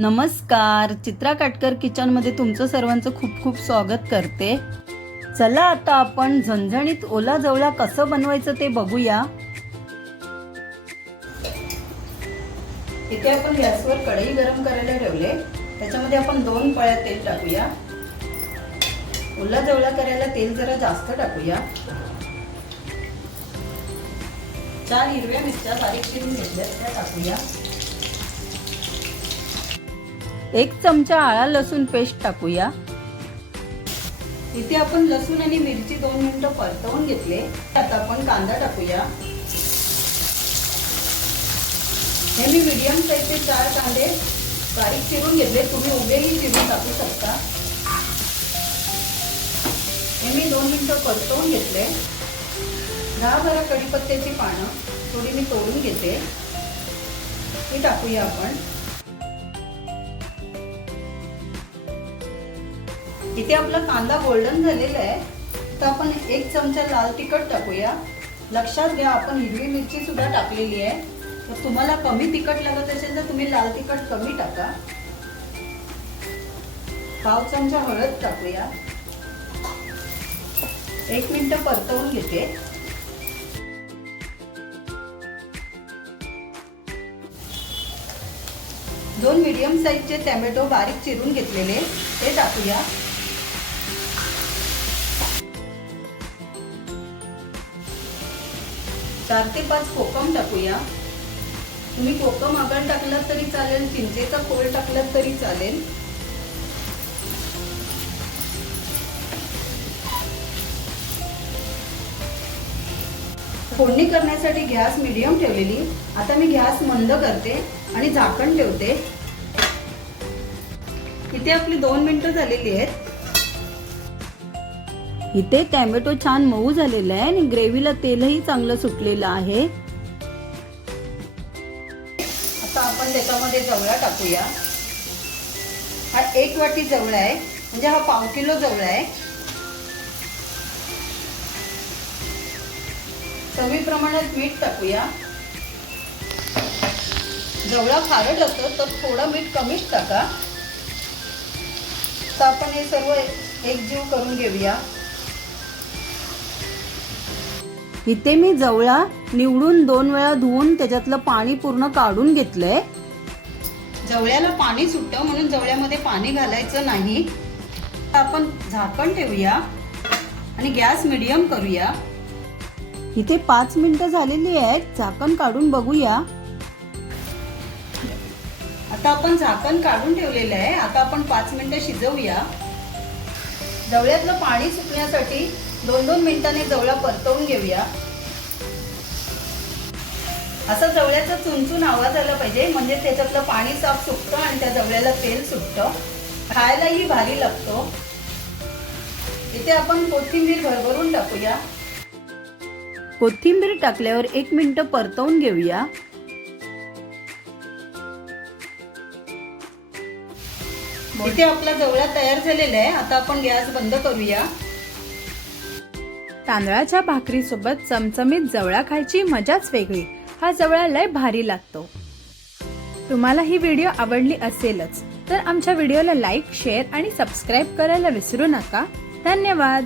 नमस्कार. चित्रा काटकर किचनमध्ये तुमचं सर्वांचं खूप खूप स्वागत करते. चला आता आपण झणझणीत ओला जवळा कसं बनवायचं ते बघूया. इथे आपण गॅसवर कढई गरम करायला ठेवले. त्याच्यामध्ये आपण दोन पळ्या तेल टाकूया. ओला जवळा करायला तेल जरा जास्त टाकूया. चार हिरव्या मिरच्या बारीक चिरून घेतल्या त्या टाकूया. एक चमचा आळा लसूण पेस्ट टाकूया. इथे आपण लसूण आणि मिरची दोन मिनिटं परतवून घेतले. आता आपण कांदा टाकूया. हे मी मिडियम साईजचे चार कांदे बारीक चिरून घेतले. तुम्ही उभेही चिरून टाकू शकता. हे मी दोन मिनिटं परतवून घेतले. दहा बारा कढीपत्त्याची पानं थोडी मी तोडून घेते. ती टाकूया आपण. इथे आपला कांदा गोल्डन झालेला आहे. तर आपण एक चमचा लाल तिखट टाकूया. लक्षात घ्या आपण हिरवी मिरची सुद्धा टाकलेली आहे. तर तुम्हाला कमी तिखट लागत असेल तर तुम्ही लाल तिखट कमी टाका. पाव चमचा हळद टाकूया. एक मिनिट परतवून घेते. दोन मीडियम साईजचे टॅमॅटो बारीक चिरून घेतलेले ते टाकूया. चार ते पाच कोकम टाकूया. तुम्ही कोकम आगळ टाकलं तरी चालेल चिंचेचा कोळ टाकलं तरी चालेल. फोडणी करण्यासाठी गॅस मिडियम ठेवलेली. आता मी गॅस मंद करते आणि झाकण ठेवते. इथे आपली दोन मिनिटं झालेली आहेत. इथे टॅमॅटो छान मऊ झालेला आहे आणि ग्रेव्हीला तेलही चांगलं सुटलेलं आहे. आता आपण त्याच्यामध्ये जवळा टाकूया. हा एक वाटी जवळ आहे. म्हणजे हा पाव किलो जवळ आहे. कमी प्रमाणात मीठ टाकूया. जवळा खारट असतो तर थोडं मीठ कमीच टाका. तर आपण हे सर्व एकजीव करून घेऊया. इथे मी जवळा निवडून दोन वेळा धुवून त्याच्यातलं पाणी पूर्ण काढून घेतलंय. जवळ्याला पाणी सुटतं म्हणून जवळ्यामध्ये पाणी घालायचं नाही. आपण झाकण ठेवूया आणि गॅस मिडियम करूया. इथे पाच मिनिटं झालेली आहेत झाकण काढून बघूया. आता आपण झाकण काढून ठेवलेलं आहे आता आपण पाच मिनिटं शिजवूया. जवळ्यातलं पाणी सुकण्यासाठी दोन दोन मिनिटांनी जवळा परतवून घेऊया. असा जवळ्याचा चुनचून आवाज आला पाहिजे म्हणजे त्याच्यातलं पाणी साफ सुटतं आणि त्या जवळ्याला तेल सुटतं. खायलाही भारी लागतो. इथे आपण कोथिंबीर भरभरून टाकूया. कोथिंबीर टाकल्यावर एक मिनिट परतवून घेऊया. इथे आपला जवळा तयार झालेला आहे. आता आपण गॅस बंद करूया. तांदळाच्या भाकरीसोबत चमचमीत जवळा खायची मजाच वेगळी. हा जवळा लय भारी लागतो. तुम्हाला ही व्हिडिओ आवडली असेलच तर आमच्या व्हिडिओला लाईक शेअर आणि सबस्क्राईब करायला विसरू नका. धन्यवाद!